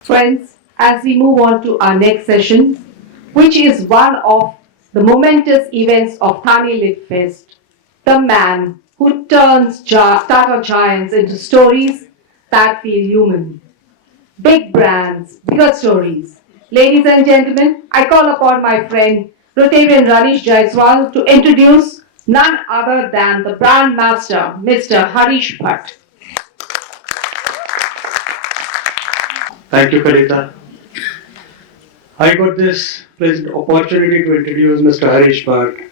Friends, as we move on to our next session, which is one of the momentous events of Thane Lit Fest, the man who turns Tata giants into stories that feel human. Big brands, bigger stories. Ladies and gentlemen, I call upon my friend Rotarian Ranish Jaiswal to introduce none other than the brand master, Mr. Harish Bhat. Thank you, Kalita. I got this pleasant opportunity to introduce Mr. Harish Bhat.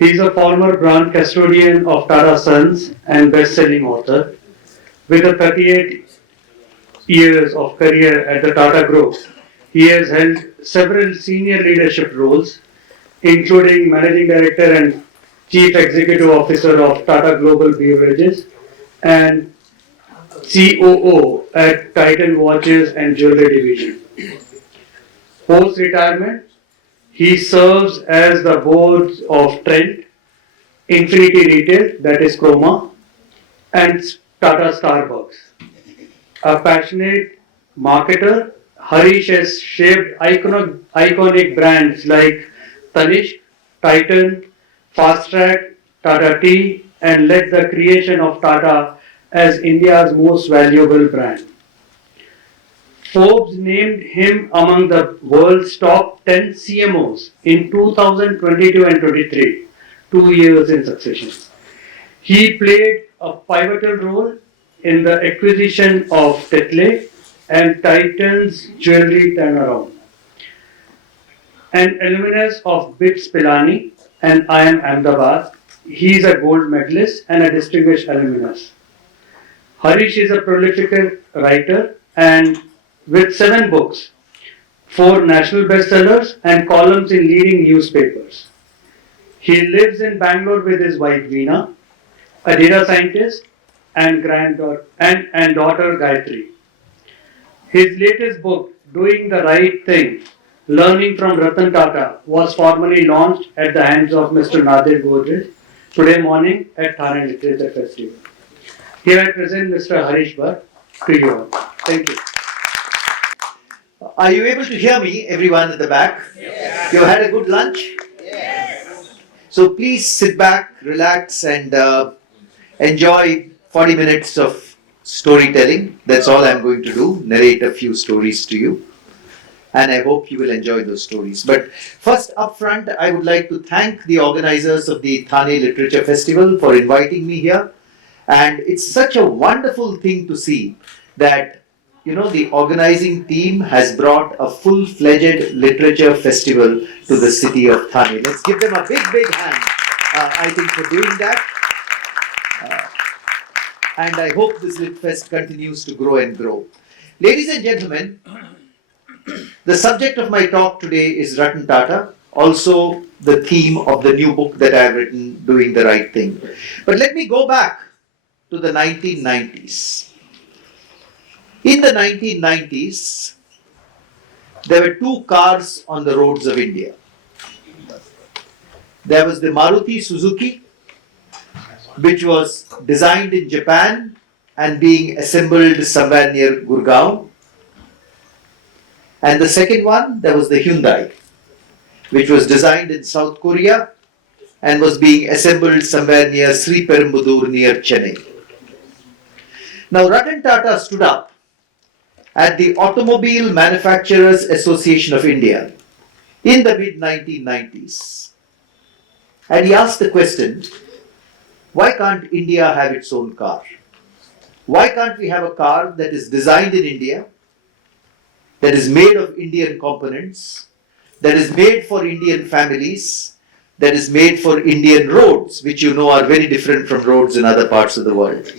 He is a former brand custodian of Tata Sons and best-selling author. With a 38 years of career at the Tata Group, he has held several senior leadership roles, including Managing Director and Chief Executive Officer of Tata Global Beverages and COO at Titan Watches and Jewelry Division. Post retirement, he serves as the boards of Trent, Infinity Retail, that is Chroma, and Tata Starbucks. A passionate marketer, Harish has shaped iconic brands like Tanishq, Titan, Fast Track, Tata Tea, and led the creation of Tata as India's most valuable brand. Forbes named him among the world's top 10 CMOs in 2022 and 23, 2 years in succession. He played a pivotal role in the acquisition of Tetley and Titan's jewelry turnaround. An alumnus of BITS Pilani and IIM Ahmedabad, he is a gold medalist and a distinguished alumnus. Harish is a prolific writer and with 7 books, 4 national bestsellers, and columns in leading newspapers. He lives in Bangalore with his wife Veena, a data scientist, and daughter Gayatri. His latest book, Doing the Right Thing, Learning from Ratan Tata, was formally launched at the hands of Mr. Nadir Godrej today morning at Thane Literature Festival. Here I present Mr. Harish Bhat to you all. Thank you. Are you able to hear me, everyone at the back? Yes. You had a good lunch? Yes. So please sit back, relax, and enjoy 40 minutes of storytelling. That's all I'm going to do, narrate a few stories to you. And I hope you will enjoy those stories. But first, up front, I would like to thank the organizers of the Thane Literature Festival for inviting me here. And it's such a wonderful thing to see that the organizing team has brought a full-fledged literature festival to the city of Thane. Let's give them a big, big hand, I think, for doing that. And I hope this Lit Fest continues to grow and grow. Ladies and gentlemen, the subject of my talk today is Ratan Tata, also the theme of the new book that I have written, Doing the Right Thing. But let me go back to the 1990s. In the 1990s, there were 2 cars on the roads of India. There was the Maruti Suzuki, which was designed in Japan and being assembled somewhere near Gurgaon. And the second one, there was the Hyundai, which was designed in South Korea and was being assembled somewhere near Sri Perumbudur near Chennai. Now, Ratan Tata stood up at the Automobile Manufacturers Association of India in the mid-1990s. And he asked the question, why can't India have its own car? Why can't we have a car that is designed in India, that is made of Indian components, that is made for Indian families, that is made for Indian roads, which you know are very different from roads in other parts of the world?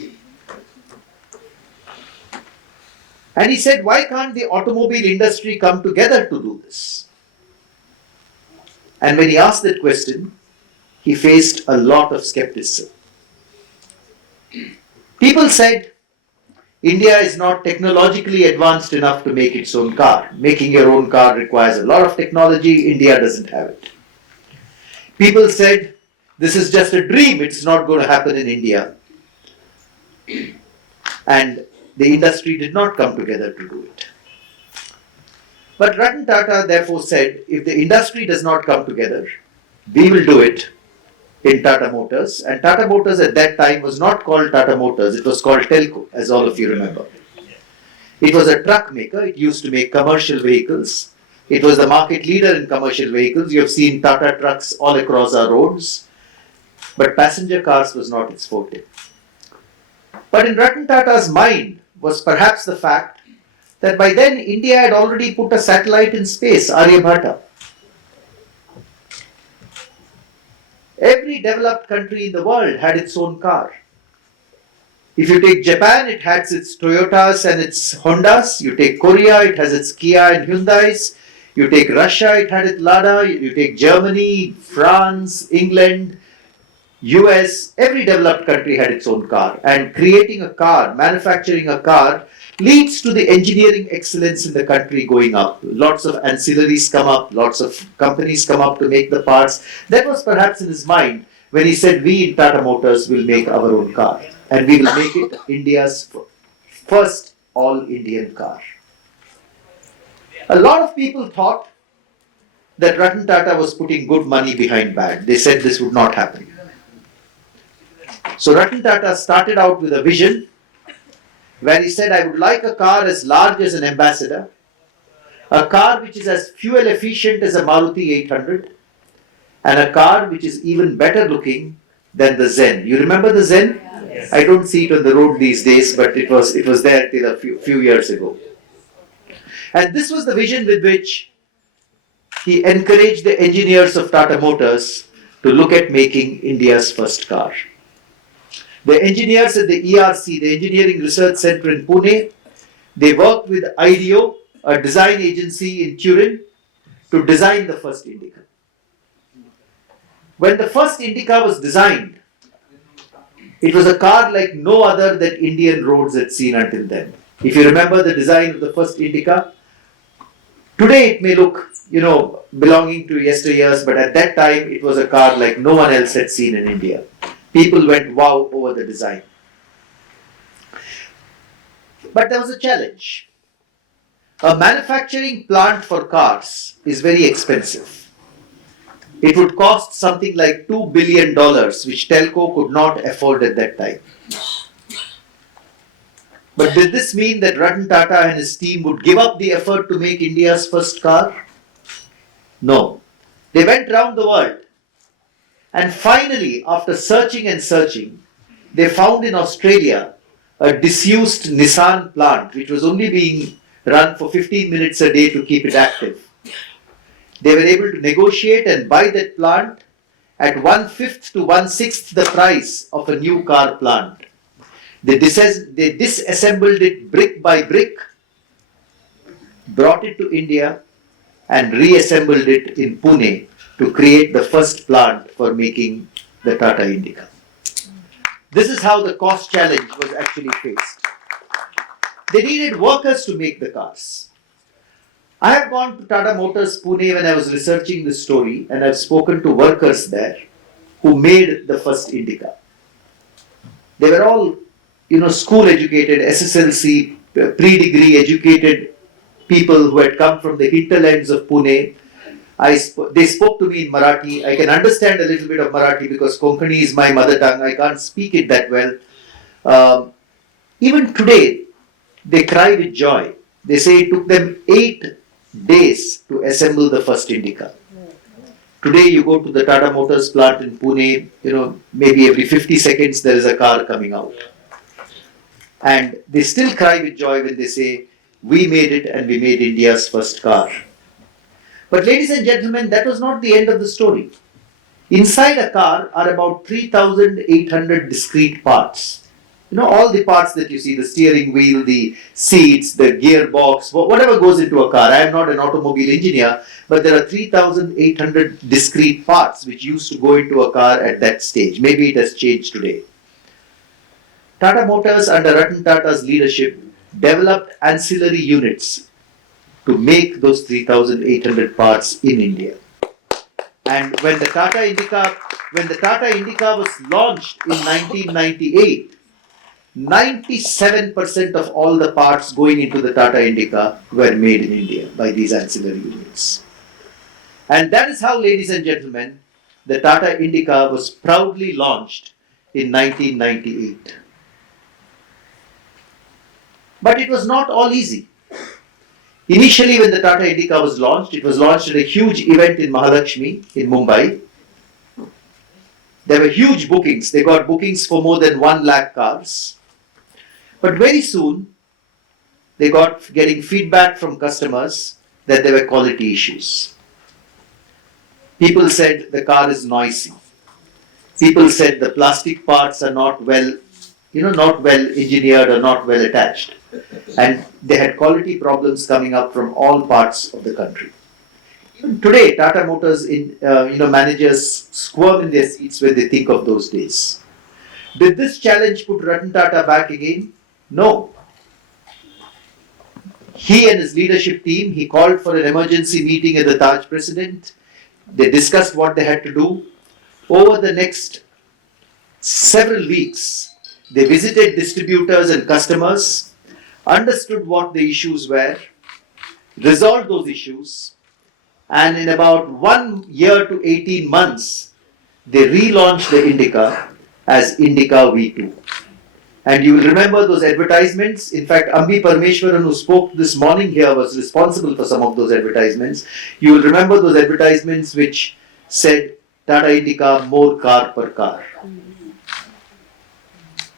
And he said, why can't the automobile industry come together to do this? And when he asked that question, he faced a lot of skepticism. People said, India is not technologically advanced enough to make its own car. Making your own car requires a lot of technology. India doesn't have it. People said, this is just a dream. It's not going to happen in India. And the industry did not come together to do it. But Ratan Tata therefore said, if the industry does not come together, we will do it in Tata Motors. And Tata Motors at that time was not called Tata Motors, it was called Telco, as all of you remember. It was a truck maker, it used to make commercial vehicles. It was the market leader in commercial vehicles. You have seen Tata trucks all across our roads. But passenger cars was not its forte. But in Ratan Tata's mind was perhaps the fact that by then India had already put a satellite in space, Aryabhata. Every developed country in the world had its own car. If you take Japan, it has its Toyotas and its Hondas. You take Korea, it has its Kia and Hyundais. You take Russia, it had its Lada. You take Germany, France, England, US, every developed country had its own car. And creating a car, manufacturing a car, leads to the engineering excellence in the country going up. Lots of ancillaries come up, lots of companies come up to make the parts. That was perhaps in his mind when he said, we in Tata Motors will make our own car. And we will make it India's first all-Indian car. A lot of people thought that Ratan Tata was putting good money behind bad. They said this would not happen. So Ratan Tata started out with a vision where he said, I would like a car as large as an Ambassador, a car which is as fuel efficient as a Maruti 800, and a car which is even better looking than the Zen. You remember the Zen? Yes. I don't see it on the road these days, but it was there till a few years ago. And this was the vision with which he encouraged the engineers of Tata Motors to look at making India's first car. The engineers at the ERC, the Engineering Research Center in Pune, they worked with IDEO, a design agency in Turin, to design the first Indica. When the first Indica was designed, it was a car like no other that Indian roads had seen until then. If you remember the design of the first Indica, today it may look, belonging to yesteryears, but at that time it was a car like no one else had seen in India. People went wow over the design. But there was a challenge. A manufacturing plant for cars is very expensive. It would cost something like $2 billion, which Telco could not afford at that time. But did this mean that Ratan Tata and his team would give up the effort to make India's first car? No. They went round the world. And finally, after searching and searching, they found in Australia a disused Nissan plant which was only being run for 15 minutes a day to keep it active. They were able to negotiate and buy that plant at 1/5 to 1/6 the price of a new car plant. They disassembled it brick by brick, brought it to India, and reassembled it in Pune to create the first plant for making the Tata Indica. This is how the cost challenge was actually faced. They needed workers to make the cars. I have gone to Tata Motors Pune when I was researching this story, and I've spoken to workers there who made the first Indica. They were all, school educated, SSLC, pre-degree educated people who had come from the hinterlands of Pune. They spoke to me in Marathi. I can understand a little bit of Marathi because Konkani is my mother tongue. I can't speak it that well. Even today, they cry with joy. They say it took them 8 days to assemble the first Indica. Today, you go to the Tata Motors plant in Pune, maybe every 50 seconds there is a car coming out. And they still cry with joy when they say, we made it and we made India's first car. But ladies and gentlemen, that was not the end of the story. Inside a car are about 3,800 discrete parts. All the parts that you see, the steering wheel, the seats, the gearbox, whatever goes into a car. I am not an automobile engineer, but there are 3,800 discrete parts which used to go into a car at that stage. Maybe it has changed today. Tata Motors under Ratan Tata's leadership developed ancillary units to make those 3,800 parts in India. And when the Tata Indica was launched in 1998, 97% of all the parts going into the Tata Indica were made in India by these ancillary units. And that is how, ladies and gentlemen, the Tata Indica was proudly launched in 1998. But it was not all easy. Initially, when the Tata Indica was launched, it was launched at a huge event in Mahalakshmi in Mumbai. There were huge bookings. They got bookings for more than 1 lakh cars. But very soon, they got getting feedback from customers that there were quality issues. People said the car is noisy. People said the plastic parts are not well engineered or not well attached. And they had quality problems coming up from all parts of the country. Even today, Tata Motors managers squirm in their seats when they think of those days. Did this challenge put Ratan Tata back again? No. He and his leadership team, he called for an emergency meeting at the Taj President. They discussed what they had to do. Over the next several weeks, they visited distributors and customers, understood what the issues were, resolved those issues, and in about 1 year to 18 months, they relaunched the Indica as Indica V2. And you will remember those advertisements. In fact, Ambi Parmeshwaran, who spoke this morning here, was responsible for some of those advertisements. You will remember those advertisements which said, Tata Indica, more car per car.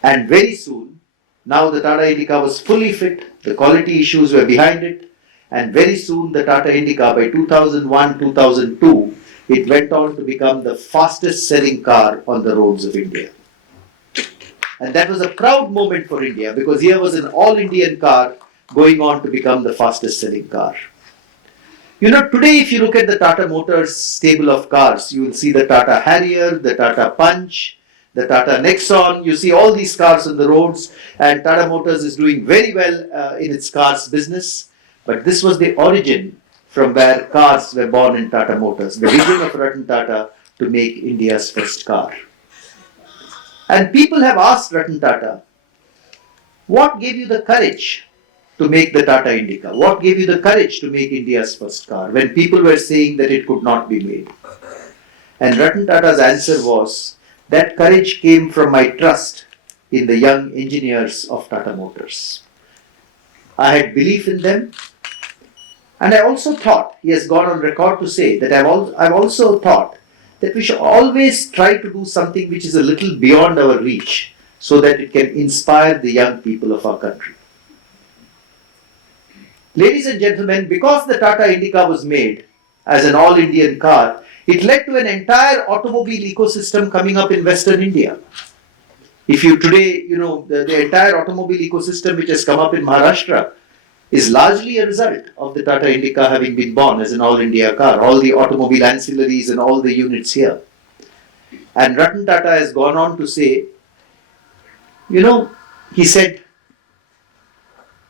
And very soon, now the Tata Indica was fully fit, the quality issues were behind it, and very soon the Tata Indica, by 2001-2002, it went on to become the fastest selling car on the roads of India. And that was a proud moment for India, because here was an all-Indian car going on to become the fastest selling car. You know, today if you look at the Tata Motors stable of cars, you will see the Tata Harrier, the Tata Punch, the Tata Nexon. You see all these cars on the roads, and Tata Motors is doing very well in its cars business. But this was the origin from where cars were born in Tata Motors, the vision of Ratan Tata to make India's first car. And people have asked Ratan Tata, what gave you the courage to make the Tata Indica? What gave you the courage to make India's first car when people were saying that it could not be made? And Ratan Tata's answer was, that courage came from my trust in the young engineers of Tata Motors. I had belief in them, and I also thought, he has gone on record to say that I've also thought that we should always try to do something which is a little beyond our reach so that it can inspire the young people of our country. Ladies and gentlemen, because the Tata Indica was made as an all-Indian car, it led to an entire automobile ecosystem coming up in Western India. If you today, the entire automobile ecosystem which has come up in Maharashtra is largely a result of the Tata Indica having been born as an all-India car, all the automobile ancillaries and all the units here. And Ratan Tata has gone on to say, he said,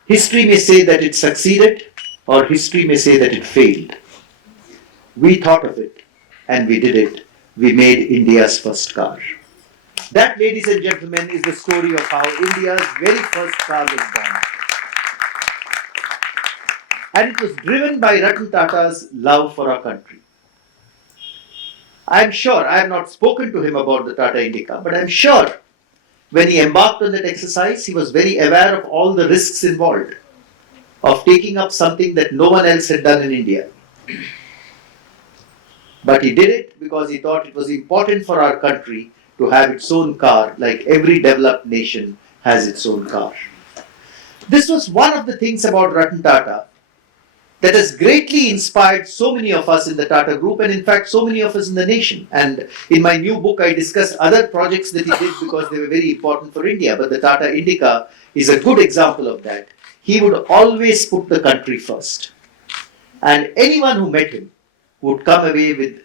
history may say that it succeeded, or history may say that it failed. We thought of it, and we did it. We made India's first car. That, ladies and gentlemen, is the story of how India's very first car was born. And it was driven by Ratan Tata's love for our country. I am sure, I have not spoken to him about the Tata Indica, but I am sure when he embarked on that exercise, he was very aware of all the risks involved of taking up something that no one else had done in India. But he did it because he thought it was important for our country to have its own car, like every developed nation has its own car. This was one of the things about Ratan Tata that has greatly inspired so many of us in the Tata Group, and in fact so many of us in the nation. And in my new book I discussed other projects that he did because they were very important for India, but the Tata Indica is a good example of that. He would always put the country first. And anyone who met him would come away with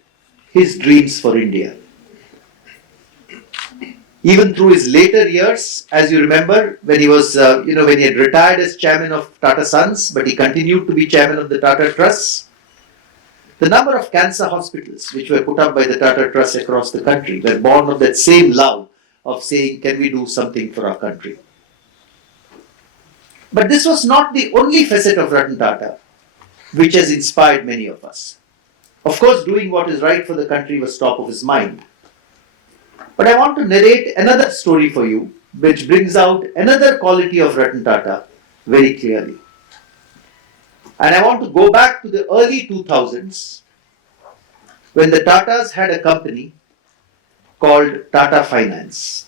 his dreams for India. Even through his later years, as you remember, when he was, when he had retired as chairman of Tata Sons, but he continued to be chairman of the Tata Trusts, the number of cancer hospitals which were put up by the Tata Trust across the country were born of that same love of saying, can we do something for our country? But this was not the only facet of Ratan Tata which has inspired many of us. Of course, doing what is right for the country was top of his mind. But I want to narrate another story for you, which brings out another quality of Ratan Tata very clearly. And I want to go back to the early 2000s when the Tatas had a company called Tata Finance.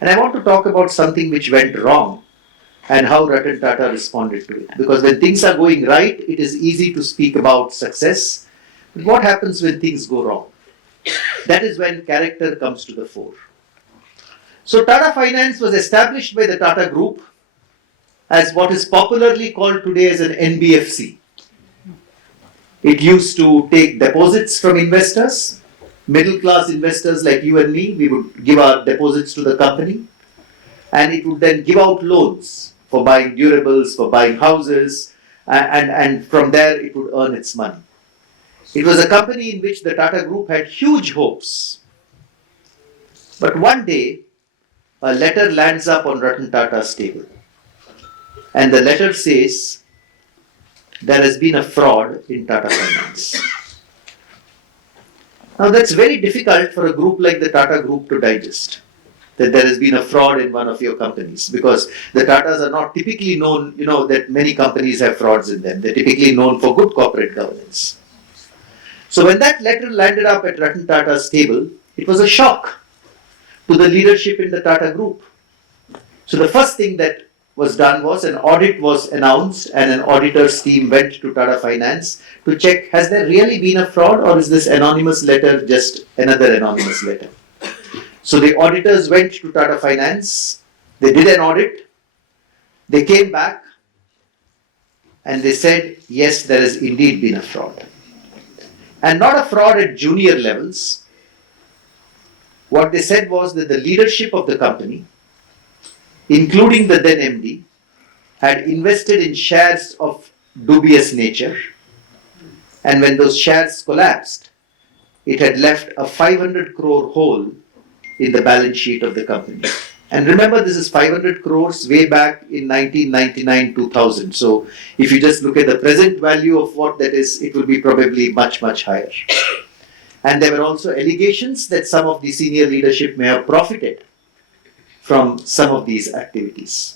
And I want to talk about something which went wrong and how Ratan Tata responded to it. Because when things are going right, it is easy to speak about success. But what happens when things go wrong? That is when character comes to the fore. So Tata Finance was established by the Tata Group as what is popularly called today as an NBFC. It used to take deposits from investors, middle class investors like you and me. We would give our deposits to the company, and it would then give out loans for buying durables, for buying houses, and from there it would earn its money. It was a company in which the Tata Group had huge hopes. But one day, a letter lands up on Ratan Tata's table. And the letter says, there has been a fraud in Tata Finance. Now that's very difficult for a group like the Tata Group to digest, that there has been a fraud in one of your companies, because the Tatas are not typically known, that many companies have frauds in them. They're typically known for good corporate governance. So when that letter landed up at Ratan Tata's table, it was a shock to the leadership in the Tata Group. So the first thing that was done was an audit was announced, and an auditor's team went to Tata Finance to check, has there really been a fraud, or is this anonymous letter just another anonymous letter? So the auditors went to Tata Finance, they did an audit, they came back and they said, yes, there has indeed been a fraud. And not a fraud at junior levels. What they said was that the leadership of the company, including the then MD, had invested in shares of dubious nature, and when those shares collapsed, it had left a 500 crore hole in the balance sheet of the company. And remember, this is 500 crores way back in 1999-2000. So if you just look at the present value of what that is, it will be probably much, much higher. And there were also allegations that some of the senior leadership may have profited from some of these activities.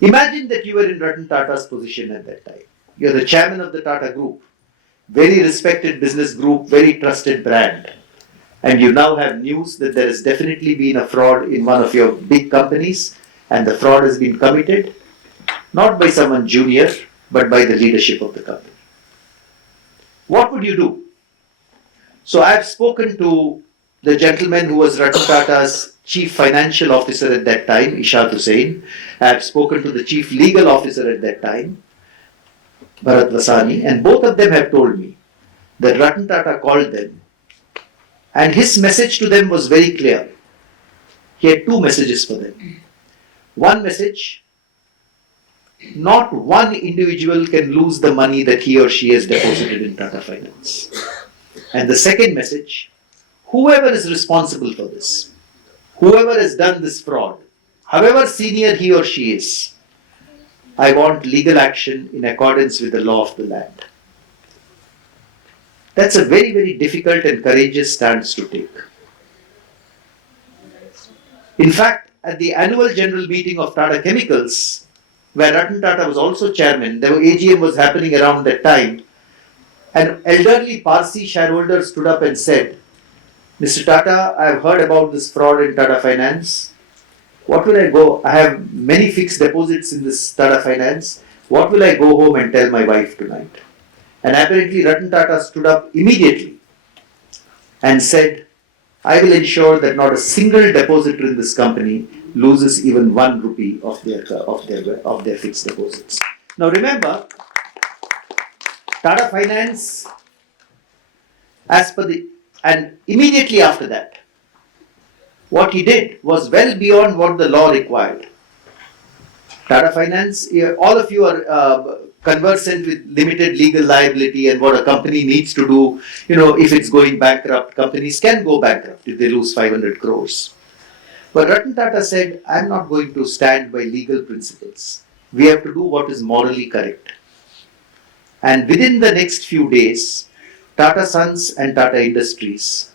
Imagine that you were in Ratan Tata's position at that time. You're the chairman of the Tata Group, very respected business group, very trusted brand. And you now have news that there has definitely been a fraud in one of your big companies, and the fraud has been committed not by someone junior, but by the leadership of the company. What would you do? So I've spoken to the gentleman who was Ratan Tata's chief financial officer at that time, Ishaq Hussain. I've spoken to the chief legal officer at that time, Bharat Vasani, and both of them have told me that Ratan Tata called them, and his message to them was very clear. He had two messages for them. One message, not one individual can lose the money that he or she has deposited in Tata Finance. And the second message, whoever is responsible for this, whoever has done this fraud, however senior he or she is, I want legal action in accordance with the law of the land. That's a very, very difficult and courageous stance to take. In fact, at the annual general meeting of Tata Chemicals, where Ratan Tata was also chairman, the AGM was happening around that time, an elderly Parsi shareholder stood up and said, Mr. Tata, I have heard about this fraud in Tata Finance. What will I go? I have many fixed deposits in this Tata Finance. What will I go home and tell my wife tonight? And apparently Ratan Tata stood up immediately and said, I will ensure that not a single depositor in this company loses even 1 rupee of their fixed deposits. Now remember, Tata Finance, and immediately after that, what he did was well beyond what the law required. Tata Finance, all of you are conversant with limited legal liability and what a company needs to do. If it's going bankrupt, companies can go bankrupt if they lose 500 crores. But Ratan Tata said, I'm not going to stand by legal principles. We have to do what is morally correct. And within the next few days, Tata Sons and Tata Industries,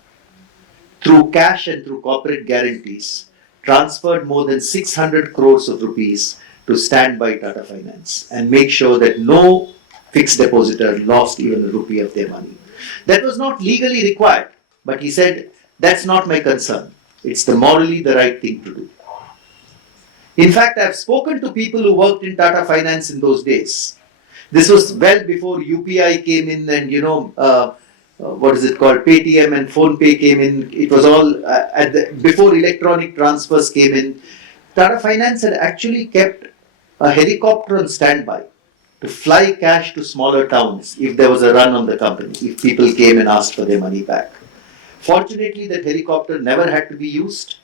through cash and through corporate guarantees, transferred more than 600 crores of rupees to stand by Tata Finance and make sure that no fixed depositor lost even a rupee of their money. That was not legally required, but he said, that's not my concern. It's morally the right thing to do. In fact, I've spoken to people who worked in Tata Finance in those days. This was well before UPI came in and, what is it called, Paytm and PhonePe came in. It was all before electronic transfers came in. Tata Finance had actually kept a helicopter on standby to fly cash to smaller towns if there was a run on the company, if people came and asked for their money back. Fortunately, that helicopter never had to be used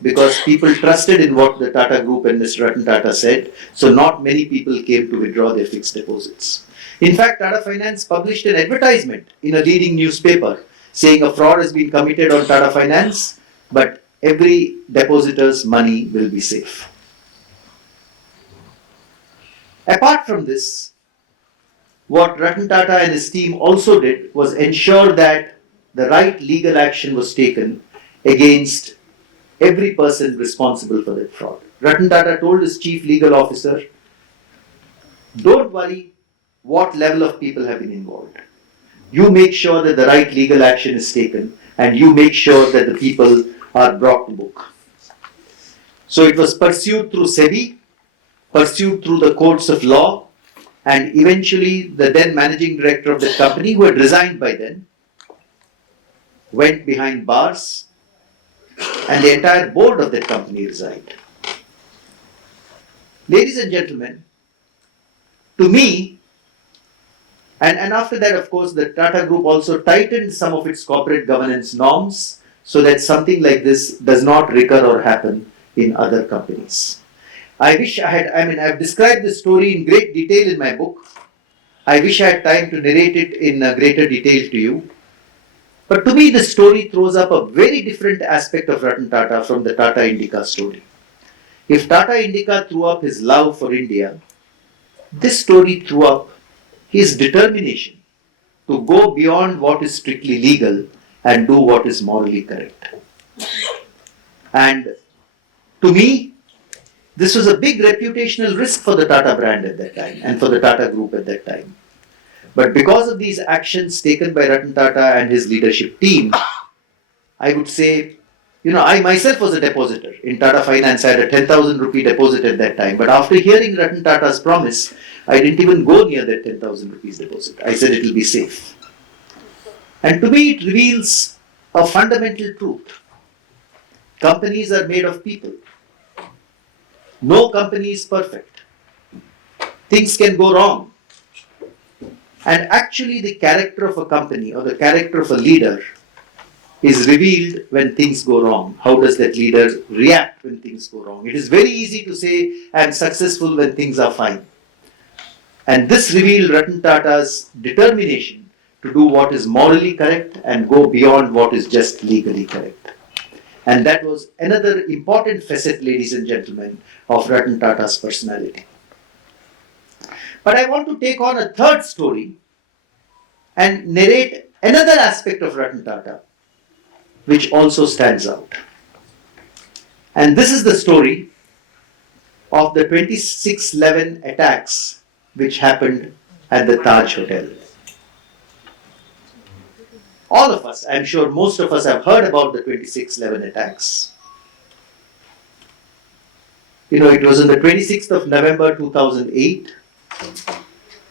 because people trusted in what the Tata Group and Mr. Ratan Tata said, so not many people came to withdraw their fixed deposits. In fact, Tata Finance published an advertisement in a leading newspaper saying a fraud has been committed on Tata Finance, but every depositor's money will be safe. Apart from this, what Ratan Tata and his team also did was ensure that the right legal action was taken against every person responsible for that fraud. Ratan Tata told his chief legal officer, don't worry what level of people have been involved. You make sure that the right legal action is taken and you make sure that the people are brought to book. So it was pursued through SEBI, pursued through the courts of law, and eventually the then managing director of the company, who had resigned by then, went behind bars, and the entire board of that company resigned. Ladies and gentlemen, to me, and after that, of course, the Tata Group also tightened some of its corporate governance norms so that something like this does not recur or happen in other companies. I've described this story in great detail in my book. I wish I had time to narrate it in greater detail to you. But to me, the story throws up a very different aspect of Ratan Tata from the Tata Indica story. If Tata Indica threw up his love for India, this story threw up his determination to go beyond what is strictly legal and do what is morally correct. And to me, this was a big reputational risk for the Tata brand at that time and for the Tata Group at that time. But because of these actions taken by Ratan Tata and his leadership team, I would say, I myself was a depositor. In Tata Finance, I had a 10,000 rupee deposit at that time. But after hearing Ratan Tata's promise, I didn't even go near that 10,000 rupees deposit. I said it will be safe. And to me, it reveals a fundamental truth. Companies are made of people. No company is perfect. Things can go wrong. And actually, the character of a company or the character of a leader is revealed when things go wrong. How does that leader react when things go wrong? It is very easy to say, I am successful when things are fine. And this revealed Ratan Tata's determination to do what is morally correct and go beyond what is just legally correct. And that was another important facet, ladies and gentlemen, of Ratan Tata's personality. But I want to take on a third story and narrate another aspect of Ratan Tata, which also stands out. And this is the story of the 26/11 attacks which happened at the Taj Hotel. All of us, I'm sure most of us have heard about the 26/11 attacks. It was on the 26th of November 2008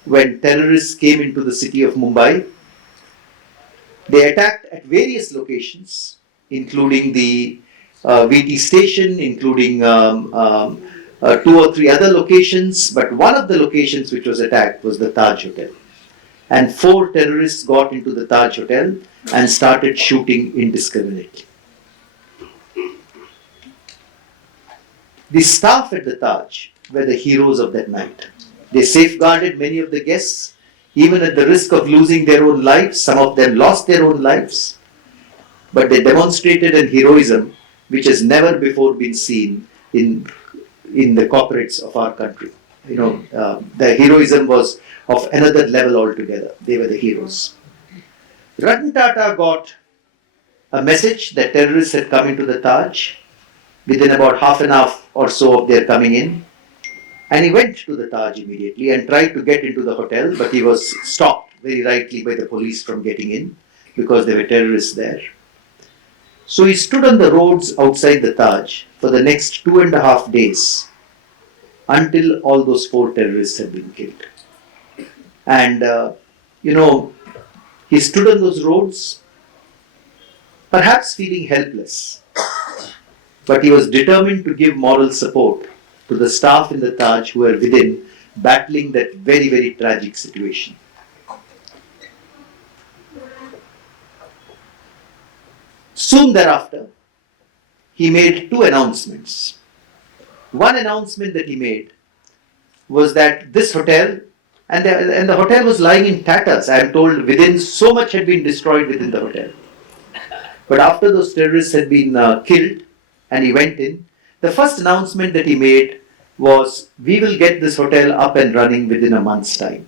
when terrorists came into the city of Mumbai. They attacked at various locations, including the VT station, including 2 or 3 other locations, but one of the locations which was attacked was the Taj Hotel. And 4 terrorists got into the Taj Hotel and started shooting indiscriminately. The staff at the Taj were the heroes of that night. They safeguarded many of the guests, even at the risk of losing their own lives. Some of them lost their own lives, but they demonstrated an heroism which has never before been seen in the corporates of our country. The heroism was of another level altogether. They were the heroes. Ratan Tata got a message that terrorists had come into the Taj within about half an hour or so of their coming in. And he went to the Taj immediately and tried to get into the hotel, but he was stopped very rightly by the police from getting in because there were terrorists there. So he stood on the roads outside the Taj for the next 2.5 days until all those 4 terrorists had been killed. And, he stood on those roads, perhaps feeling helpless, but he was determined to give moral support to the staff in the Taj who were within, battling that very, very tragic situation. Soon thereafter, he made 2 announcements. One announcement that he made was that this hotel, and the hotel was lying in tatters, I am told, within, so much had been destroyed within the hotel. But after those terrorists had been killed and he went in, the first announcement that he made was, we will get this hotel up and running within a month's time.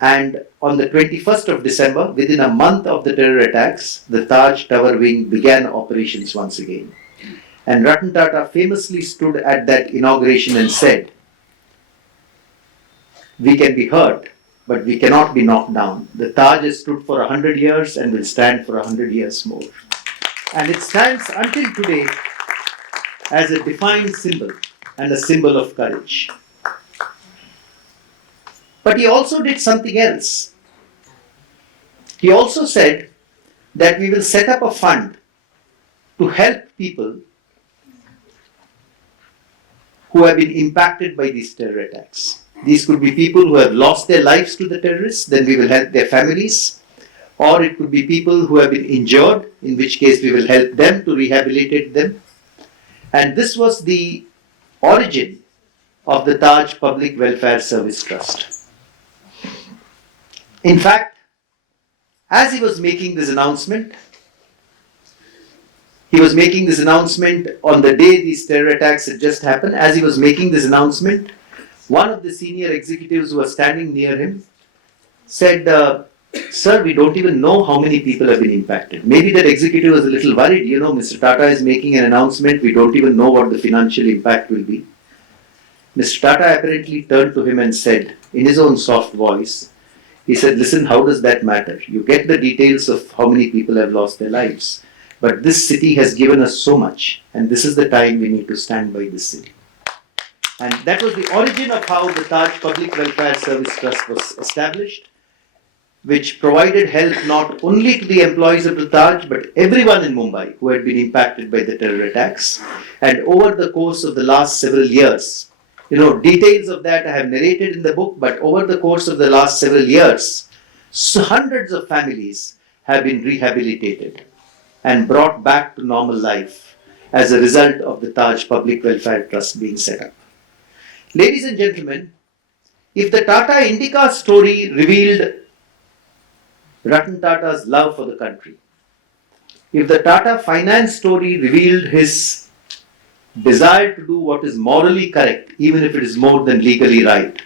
And on the 21st of December, within a month of the terror attacks, the Taj Tower Wing began operations once again. And Ratan Tata famously stood at that inauguration and said, we can be hurt, but we cannot be knocked down. The Taj has stood for 100 years and will stand for 100 years more. And it stands until today as a defined symbol and a symbol of courage. But he also did something else. He also said that we will set up a fund to help people who have been impacted by these terror attacks. These could be people who have lost their lives to the terrorists, then we will help their families. Or it could be people who have been injured, in which case we will help them to rehabilitate them. And this was the origin of the Taj Public Welfare Service Trust. In fact, as he was making this announcement, on the day these terror attacks had just happened. As he was making this announcement, one of the senior executives who was standing near him said, sir, we don't even know how many people have been impacted. Maybe that executive was a little worried. Mr. Tata is making an announcement. We don't even know what the financial impact will be. Mr. Tata apparently turned to him and said, in his own soft voice, he said, listen, how does that matter? You get the details of how many people have lost their lives. But this city has given us so much, and this is the time we need to stand by this city. And that was the origin of how the Taj Public Welfare Service Trust was established, which provided help not only to the employees of the Taj, but everyone in Mumbai who had been impacted by the terror attacks. And over the course of the last several years, details of that I have narrated in the book, but over the course of the last several years, hundreds of families have been rehabilitated and brought back to normal life as a result of the Taj Public Welfare Trust being set up. Ladies and gentlemen, if the Tata Indica story revealed Ratan Tata's love for the country, if the Tata Finance story revealed his desire to do what is morally correct, even if it is more than legally right,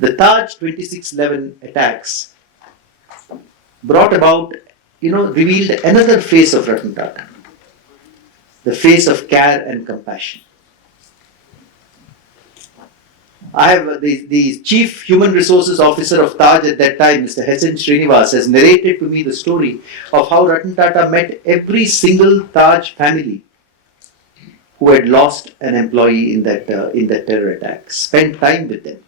the Taj 2611 attacks brought about, revealed another face of Ratan Tata, the face of care and compassion. I have the Chief Human Resources Officer of Taj at that time, Mr. H.N. Srinivas, has narrated to me the story of how Ratan Tata met every single Taj family who had lost an employee in that terror attack, spent time with them,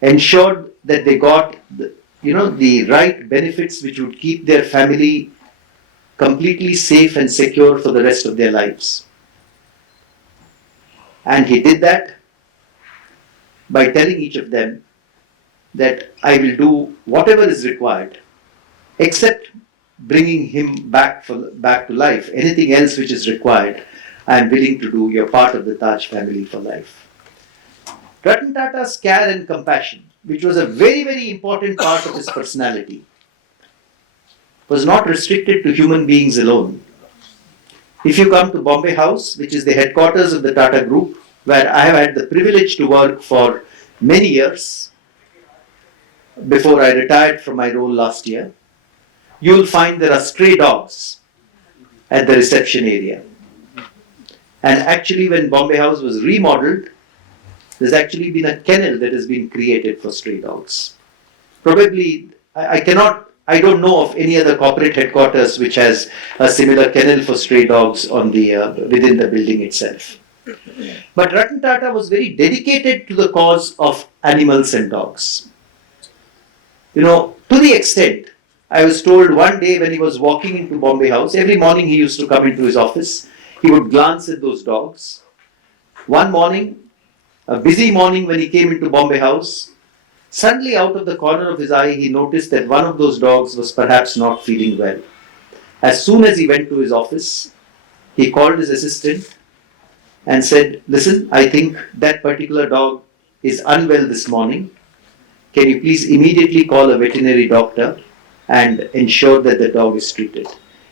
ensured that they got the right benefits which would keep their family completely safe and secure for the rest of their lives. And he did that by telling each of them that I will do whatever is required, except bringing him back to life. Anything else which is required, I am willing to do. You're part of the Taj family for life. Ratan Tata's care and compassion, which was a very, very important part of his personality, was not restricted to human beings alone. If you come to Bombay House, which is the headquarters of the Tata Group, where I have had the privilege to work for many years before I retired from my role last year, you will find there are stray dogs at the reception area. And actually, when Bombay House was remodeled, there's actually been a kennel that has been created for stray dogs. Probably, I don't know of any other corporate headquarters which has a similar kennel for stray dogs on within the building itself. But Ratan Tata was very dedicated to the cause of animals and dogs. To the extent, I was told one day when he was walking into Bombay House, every morning he used to come into his office, he would glance at those dogs. One morning, a busy morning when he came into Bombay House, suddenly out of the corner of his eye, he noticed that one of those dogs was perhaps not feeling well. As soon as he went to his office, he called his assistant and said, "Listen, I think that particular dog is unwell this morning. Can you please immediately call a veterinary doctor and ensure that the dog is treated?"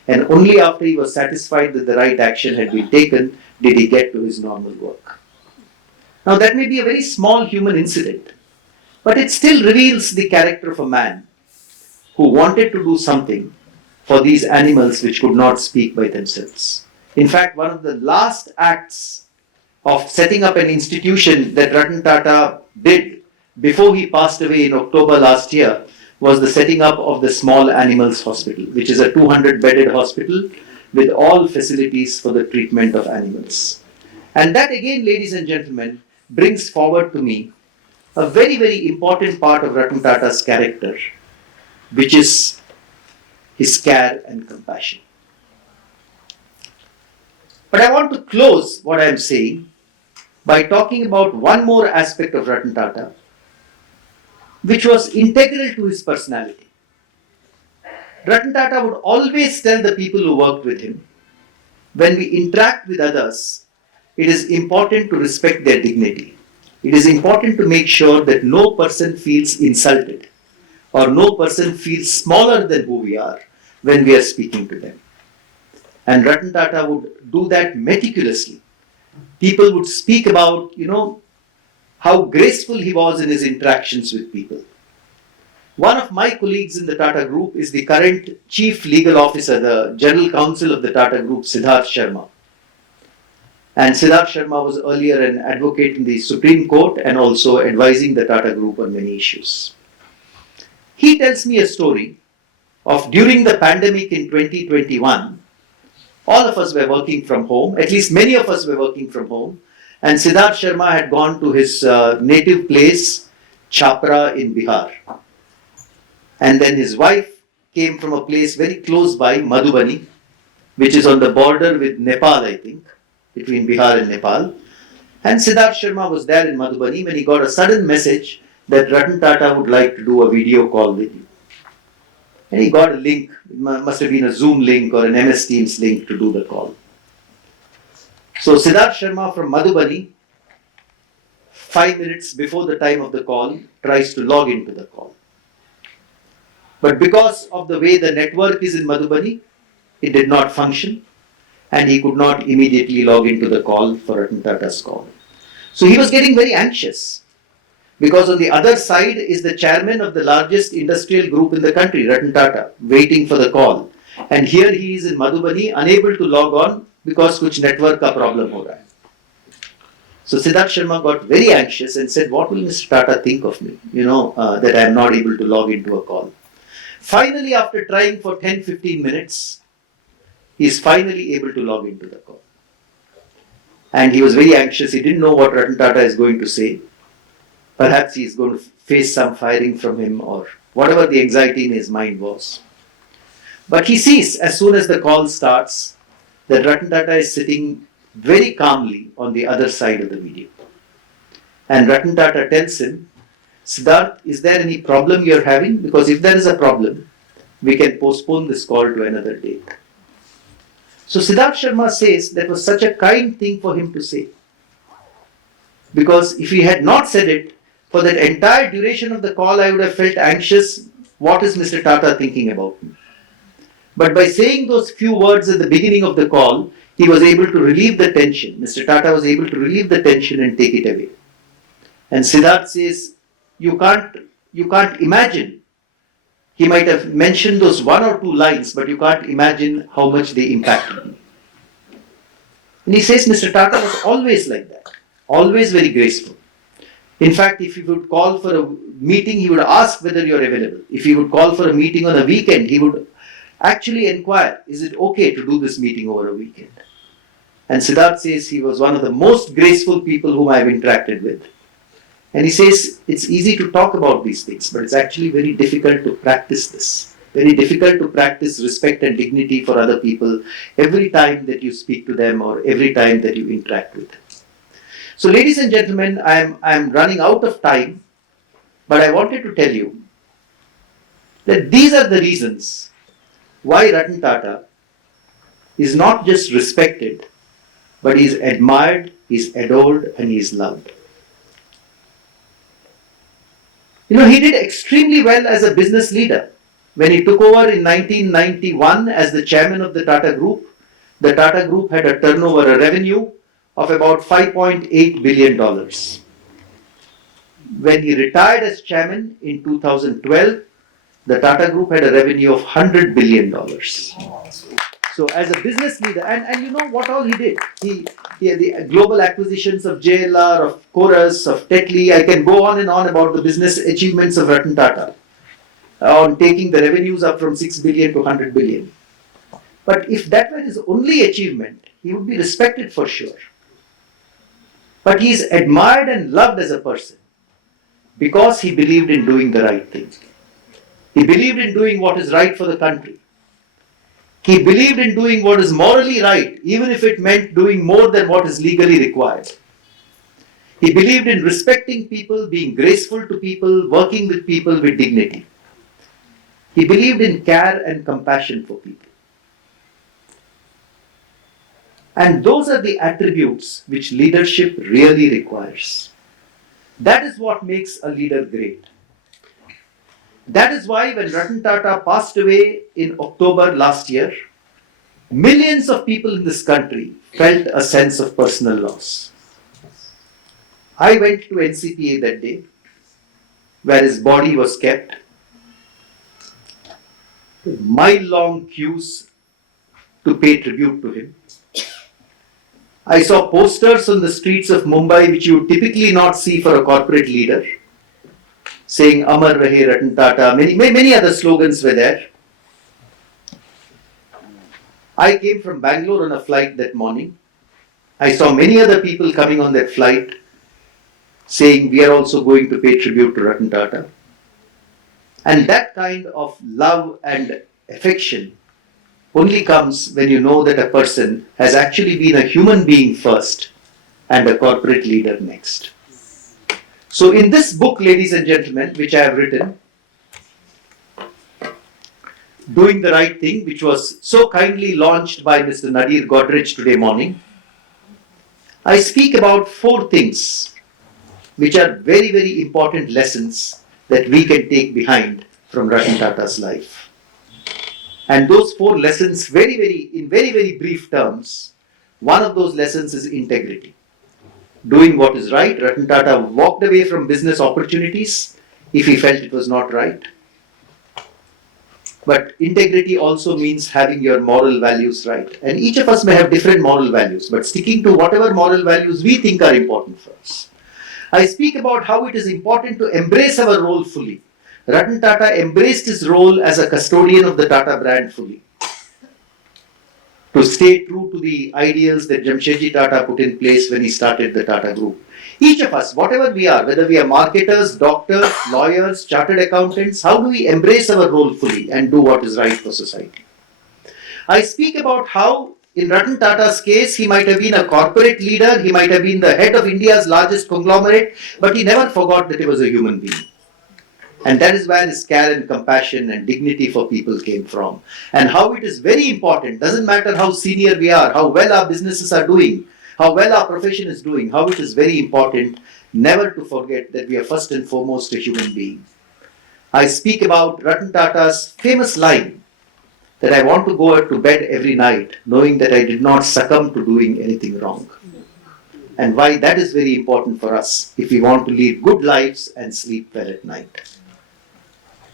And only after he was satisfied that the right action had been taken did he get to his normal work. Now that may be a very small human incident, but it still reveals the character of a man who wanted to do something for these animals which could not speak by themselves. In fact, one of the last acts of setting up an institution that Ratan Tata did before he passed away in October last year was the setting up of the Small Animals Hospital, which is a 200-bedded hospital with all facilities for the treatment of animals. And that again, ladies and gentlemen, brings forward to me a very, very important part of Ratan Tata's character, which is his care and compassion. But I want to close what I am saying by talking about one more aspect of Ratan Tata, which was integral to his personality. Ratan Tata would always tell the people who worked with him, when we interact with others, it is important to respect their dignity. It is important to make sure that no person feels insulted or no person feels smaller than who we are when we are speaking to them. And Ratan Tata would do that meticulously. People would speak about, how graceful he was in his interactions with people. One of my colleagues in the Tata Group is the current Chief Legal Officer, the General Counsel of the Tata Group, Siddharth Sharma. And Siddharth Sharma was earlier an advocate in the Supreme Court and also advising the Tata Group on many issues. He tells me a story of during the pandemic in 2021, all of us were working from home, at least many of us were working from home, and Siddharth Sharma had gone to his native place, Chhapra in Bihar. And then his wife came from a place very close by, Madhubani, which is on the border with Nepal, I think, between Bihar and Nepal. And Siddharth Sharma was there in Madhubani when he got a sudden message that Ratan Tata would like to do a video call with you. And he got a link, it must have been a Zoom link or an MS Teams link to do the call. So Siddharth Sharma from Madhubani, 5 minutes before the time of the call, tries to log into the call. But because of the way the network is in Madhubani, it did not function and he could not immediately log into the call for Ratan Tata's call. So he was getting very anxious because on the other side is the chairman of the largest industrial group in the country, Ratan Tata, waiting for the call. And here he is in Madhubani, unable to log on because kuch network ka problem ho raha hai. So Siddharth Sharma got very anxious and said, "What will Mr. Tata think of me, that I am not able to log into a call?" Finally, after trying for 10-15 minutes, he is finally able to log into the call. And he was very anxious. He didn't know what Ratan Tata is going to say. Perhaps he is going to face some firing from him or whatever the anxiety in his mind was. But he sees, as soon as the call starts, that Ratan Tata is sitting very calmly on the other side of the video. And Ratan Tata tells him, "Siddharth, is there any problem you're having? Because if there is a problem, we can postpone this call to another date." So Siddharth Sharma says that was such a kind thing for him to say. Because if he had not said it, for that entire duration of the call, I would have felt anxious. What is Mr. Tata thinking about me? But by saying those few words at the beginning of the call, he was able to relieve the tension. Mr. Tata was able to relieve the tension and take it away. And Siddharth says, you can't imagine. He might have mentioned those one or two lines, but you can't imagine how much they impacted me. And he says Mr. Tata was always like that, always very graceful. In fact, if he would call for a meeting, he would ask whether you're available. If he would call for a meeting on a weekend, he would actually inquire, is it okay to do this meeting over a weekend? And Siddharth says he was one of the most graceful people whom I've interacted with. And he says it's easy to talk about these things, but it's actually very difficult to practice this. Very difficult to practice respect and dignity for other people every time that you speak to them or every time that you interact with them. So, ladies and gentlemen, I'm running out of time, but I wanted to tell you that these are the reasons why Ratan Tata is not just respected, but he is admired, he is adored, and he is loved. You know, he did extremely well as a business leader. When he took over in 1991 as the chairman of the Tata Group had a turnover, a revenue of about $5.8 billion. When he retired as chairman in 2012, the Tata Group had a revenue of $100 billion. So as a business leader, and you know what all he did? He had the global acquisitions of JLR, of Chorus, of Tetley. I can go on and on about the business achievements of Ratan Tata on taking the revenues up from 6 billion to 100 billion. But if that were his only achievement, he would be respected for sure. But he is admired and loved as a person because he believed in doing the right thing. He believed in doing what is right for the country. He believed in doing what is morally right, even if it meant doing more than what is legally required. He believed in respecting people, being graceful to people, working with people with dignity. He believed in care and compassion for people. And those are the attributes which leadership really requires. That is what makes a leader great. That is why when Ratan Tata passed away in October last year, millions of people in this country felt a sense of personal loss. I went to NCPA that day, where his body was kept. Mile-long queues to pay tribute to him. I saw posters on the streets of Mumbai which you would typically not see for a corporate leader, saying Amar Rahe Ratan Tata, many other slogans were there. I came from Bangalore on a flight that morning. I saw many other people coming on that flight saying we are also going to pay tribute to Ratan Tata. And that kind of love and affection only comes when you know that a person has actually been a human being first and a corporate leader next. So in this book, ladies and gentlemen, which I have written, Doing the Right Thing, which was so kindly launched by Mr. Nadir Godrej today morning, I speak about 4 things which are very, very important lessons that we can take behind from Ratan Tata's life. And those 4 lessons, in very, very brief terms, one of those lessons is integrity. Doing what is right. Ratan Tata walked away from business opportunities if he felt it was not right. But integrity also means having your moral values right. And each of us may have different moral values, but sticking to whatever moral values we think are important for us. I speak about how it is important to embrace our role fully. Ratan Tata embraced his role as a custodian of the Tata brand fully. To stay true to the ideals that Jamshedji Tata put in place when he started the Tata Group. Each of us, whatever we are, whether we are marketers, doctors, lawyers, chartered accountants, how do we embrace our role fully and do what is right for society? I speak about how, in Ratan Tata's case, he might have been a corporate leader, he might have been the head of India's largest conglomerate, but he never forgot that he was a human being. And that is where his care and compassion and dignity for people came from. And how it is very important, doesn't matter how senior we are, how well our businesses are doing, how well our profession is doing, how it is very important never to forget that we are first and foremost a human being. I speak about Ratan Tata's famous line that I want to go to bed every night knowing that I did not succumb to doing anything wrong. And why that is very important for us if we want to lead good lives and sleep well at night.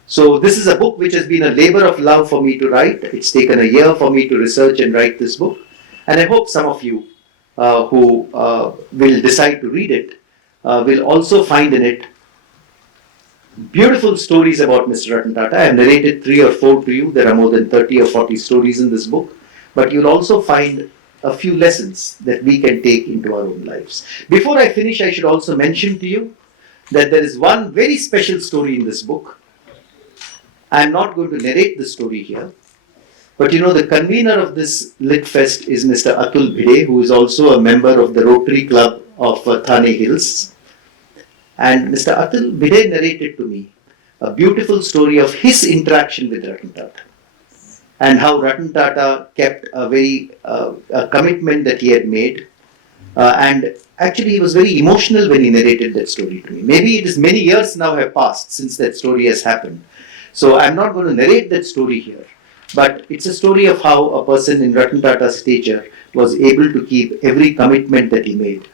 So this is a book which has been a labor of love for me to write. It's taken a year for me to research and write this book. And I hope some of you who will decide to read it will also find in it beautiful stories about Mr. Ratan Tata. I have narrated 3 or 4 to you. There are more than 30 or 40 stories in this book. But you'll also find a few lessons that we can take into our own lives. Before I finish, I should also mention to you that there is one very special story in this book. I am not going to narrate the story here, but you know the convener of this Lit Fest is Mr. Atul Bhide, who is also a member of the Rotary Club of Thane Hills. And Mr. Atul Bhide narrated to me a beautiful story of his interaction with Ratan Tata and how Ratan Tata kept a very a commitment that he had made. And actually, he was very emotional when he narrated that story to me. Maybe it is many years now have passed since that story has happened. So I'm not going to narrate that story here, but it's a story of how a person in Ratan Tata's stature was able to keep every commitment that he made,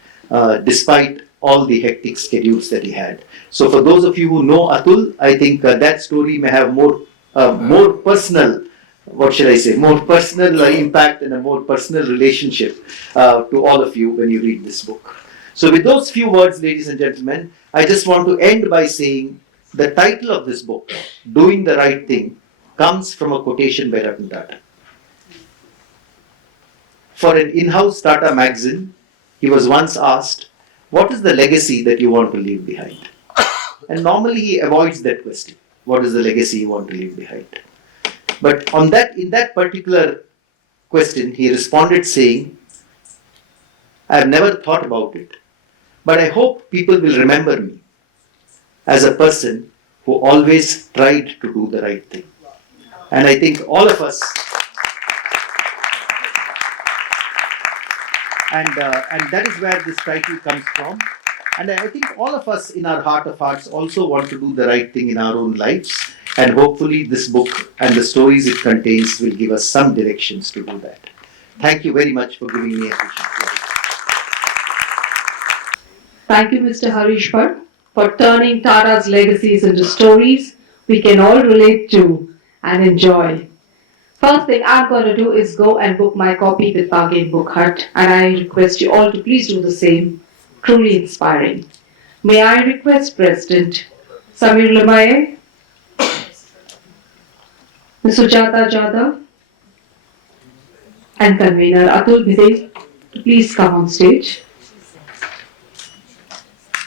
despite all the hectic schedules that he had. So for those of you who know Atul, I think that story may have more personal, what should I say, more personal impact and a more personal relationship to all of you when you read this book. So with those few words, ladies and gentlemen, I just want to end by saying the title of this book, Doing the Right Thing, comes from a quotation by Ratan Tata. For an in-house Tata magazine, he was once asked, what is the legacy that you want to leave behind? And normally he avoids that question. What is the legacy you want to leave behind? But in that particular question, he responded saying, I have never thought about it, but I hope people will remember me as a person who always tried to do the right thing. And I think all of us, and that is where this title comes from. And I think all of us in our heart of hearts also want to do the right thing in our own lives. And hopefully this book and the stories it contains will give us some directions to do that. Thank you very much for giving me a patient. Thank you, Mr. Harish Bhat, for turning Tata's legacies into stories we can all relate to and enjoy. First thing I'm going to do is go and book my copy with Bargain Book Hut, and I request you all to please do the same. Truly inspiring. May I request President Samir Lamaye, Ms. Sujata Jadhav, and Convener Atul Bhide to please come on stage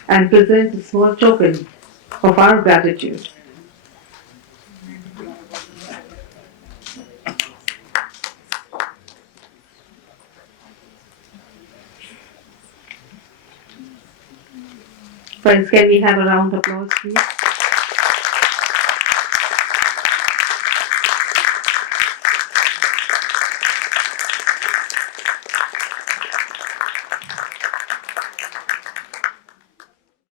and present a small token of our gratitude. Friends, can we have a round of applause, please?